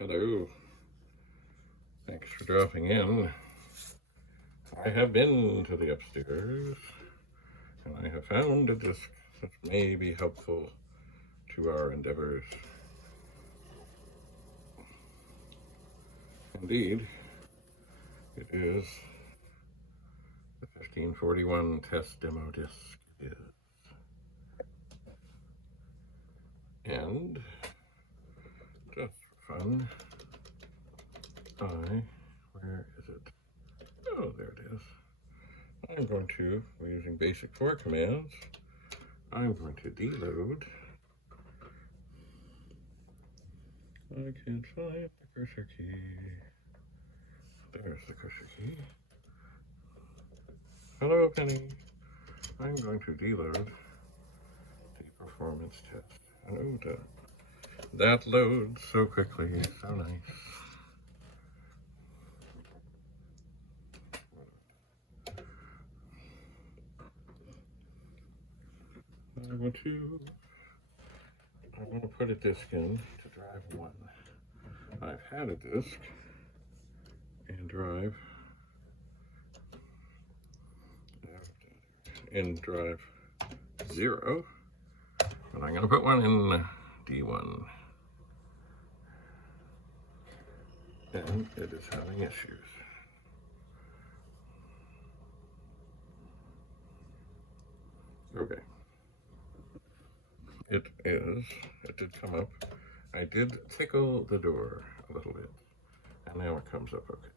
Hello. Thanks for dropping in. I have been to the upstairs and I have found a disc that may be helpful to our endeavors. Indeed, it is the 1541 test demo disc. And just for fun, where is it? Oh, there it is. I'm going to, we're using basic 4 commands, I'm going to deload. I can't find the cursor key. There's the cursor key. Hello, Penny. I'm going to deload the performance test. And oh, that loads so quickly. So nice. I want to put a disc in to drive 1. I've had a disc in drive 0, but I'm going to put one in D1. And it is having issues. Okay. It did come up. I did tickle the door a little bit, and now it comes up okay.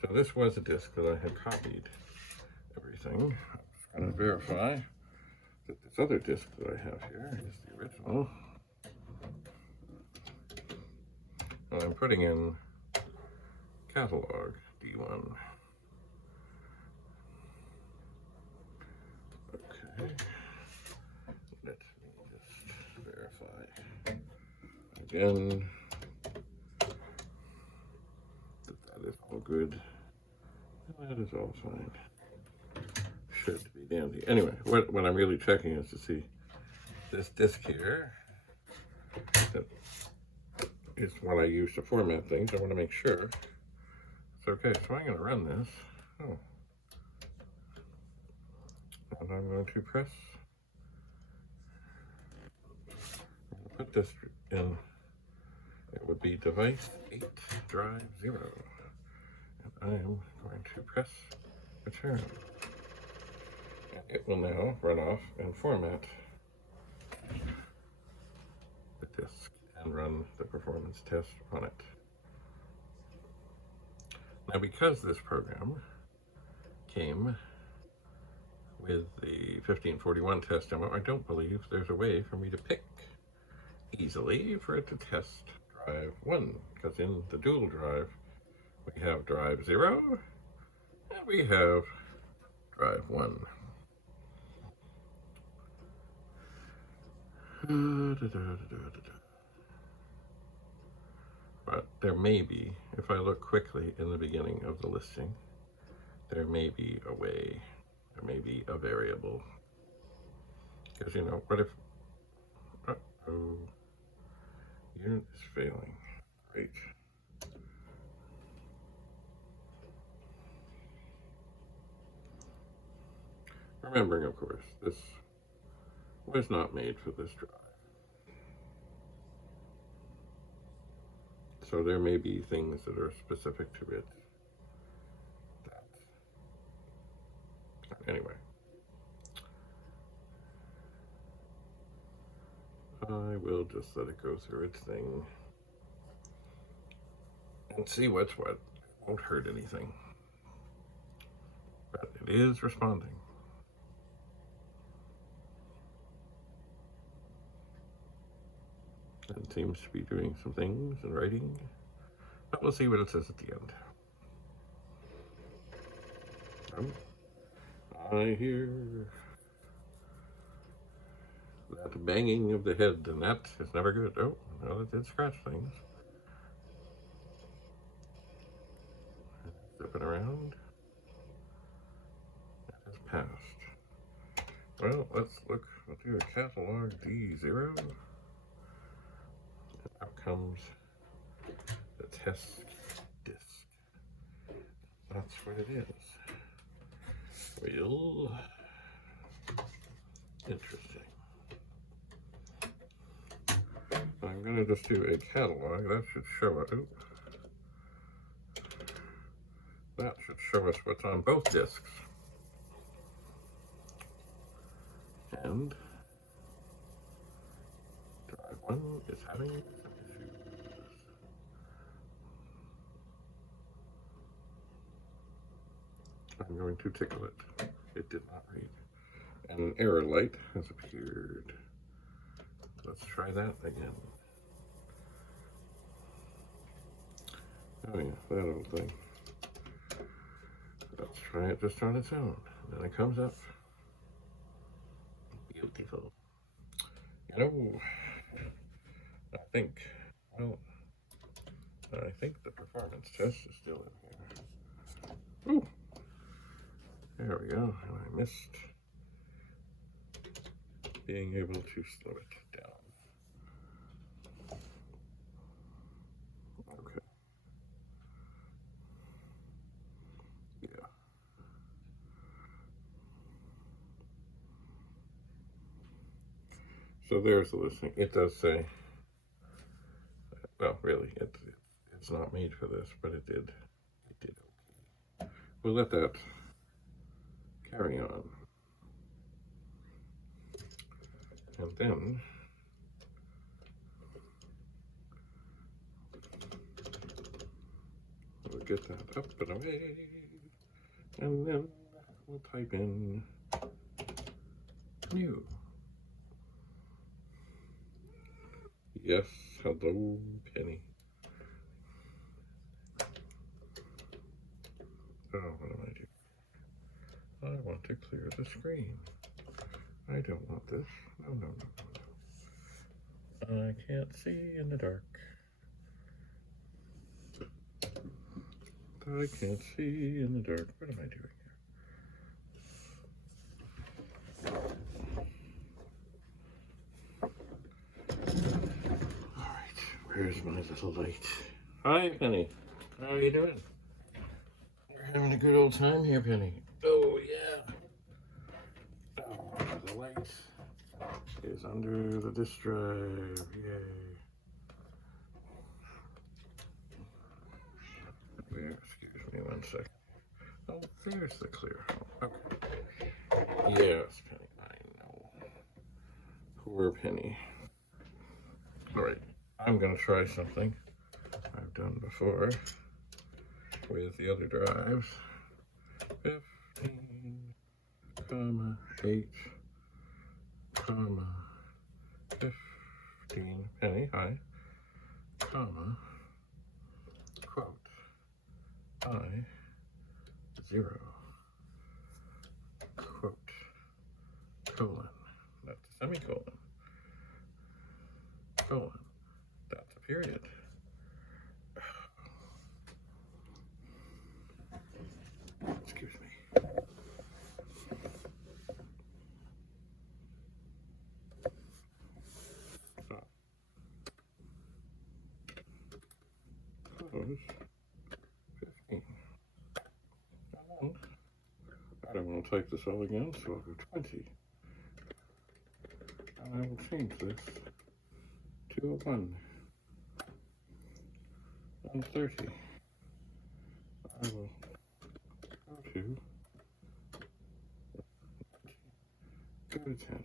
So this was a disc that I had copied everything. I'm going to verify that this other disc that I have here is the original. And I'm putting in catalog D1. Okay. Let me just verify again that is all good. That is all fine. Should be dandy. Anyway, what I'm really checking is to see this disc here. That is what I use to format things. I want to make sure it's okay. So I'm going to run this. Oh. And I'm going to press. Put this in. It would be device 8 drive 0. And I am going to press return. It will now run off and format the disk and run the performance test on it. Now, because this program came with the 1541 test demo, I don't believe there's a way for me to pick easily for it to test drive 1, because in the dual drive we have drive 0 and we have drive 1. But there may be, if I look quickly in the beginning of the listing, there may be a way, there may be a variable. Because, you know, what if, uh-oh, unit is failing. Great. Remembering, of course, this was not made for this drive. So there may be things that are specific to it. Anyway. I will just let it go through its thing and see what's what. It won't hurt anything. But it is responding. It seems to be doing some things and writing. But we'll see what it says at the end. I hear that banging of the head, and that is never good. Oh, no, it did scratch things. Zipping around. That has passed. Well, let's look. We'll do a catalog D0. Out comes test disk. That's what it is. Well, interesting. I'm going to just do a catalog. That should show us. That should show us what's on both discs. And drive 1 is having some issues. I'm going to tickle it. It did not read. And an error light has appeared. Let's try that again. Oh yeah, that old thing. Let's try it just on its own. Then it comes up. Beautiful. You know, I think the performance test is still in here. Ooh. There we go. And I missed being able to slow it down. Okay. Yeah. So there's the listening. It does say, well, really, it's not made for this, but it did okay. We'll let that carry on. And then we'll get that up and away. And then we'll type in new. Yes, hello, Penny. Oh, what am I doing? I want to clear the screen. I don't want this. No, no, no, no, no. I can't see in the dark. I can't see in the dark. What am I doing here? Alright, where's my little light? Hi, Penny. How are you doing? We're having a good old time here, Penny. Oh, yeah. Oh, the light is under the disk drive. Yay. Excuse me 1 second. Oh, there's the clear. Okay. Yes, Penny, I know. Poor Penny. Alright, I'm going to try something I've done before with the other drives. 15, 8, 15, Penny, hi, comma, quote, I, 0, quote, colon, that's a semicolon, colon, that's a period. Excuse me. Stop. Close. 15. And I don't want to type this all again, so I'll go 20. And I will change this to a 1. And 30. I will go to 10.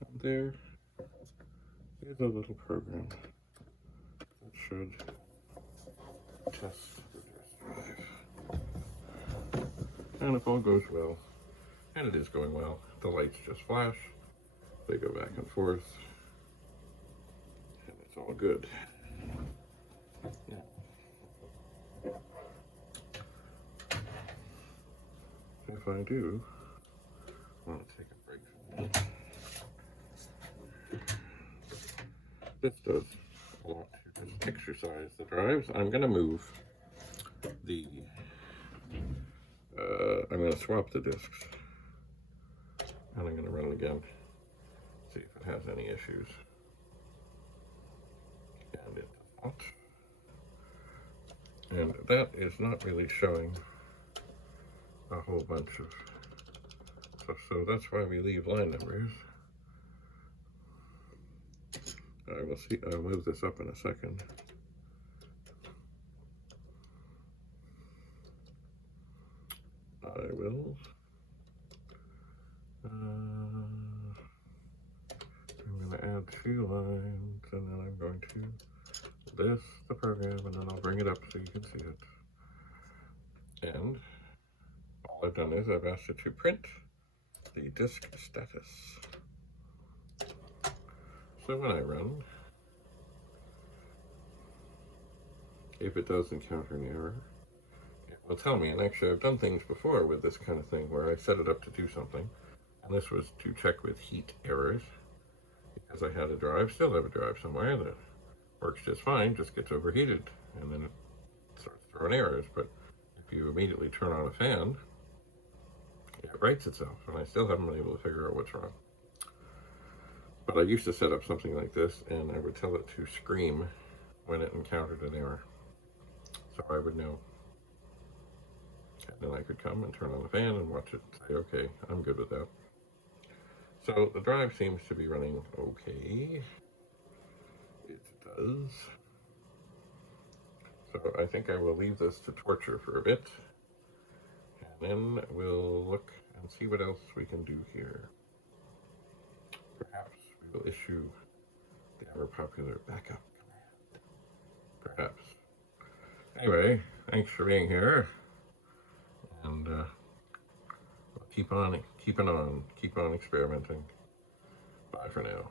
And there is a little program that should test the disk drive. And if all goes well, and it is going well, the lights just flash, they go back and forth, and it's all good. Yeah. If I do want to take a break from that, this does a lot to just exercise the drives. I'm going to move the, I'm going to swap the discs, and I'm going to run it again, see if it has any issues. default. And that is not really showing a whole bunch of stuff, so that's why we leave line numbers. I will see, I'll move this up in a second. I will. I'm going to add 2 lines, and then I'm going to list the program, and then I'll bring it up so you can see it. And all I've done is I've asked it to print the disk status. So when I run, if it does encounter an error, it will tell me. And actually, I've done things before with this kind of thing where I set it up to do something. And this was to check with heat errors, because I had a drive, still have a drive somewhere that works just fine, just gets overheated, and then it starts throwing errors. But if you immediately turn on a fan, it rights itself, and I still haven't been able to figure out what's wrong. But I used to set up something like this, and I would tell it to scream when it encountered an error, so I would know. And then I could come and turn on the fan and watch it and say, okay, I'm good with that. So the drive seems to be running okay. It does. So I think I will leave this to torture for a bit, and then we'll look and see what else we can do here. Perhaps we will issue the ever popular backup command. Perhaps. Anyway, thanks for being here, and we'll keep on experimenting. Bye for now.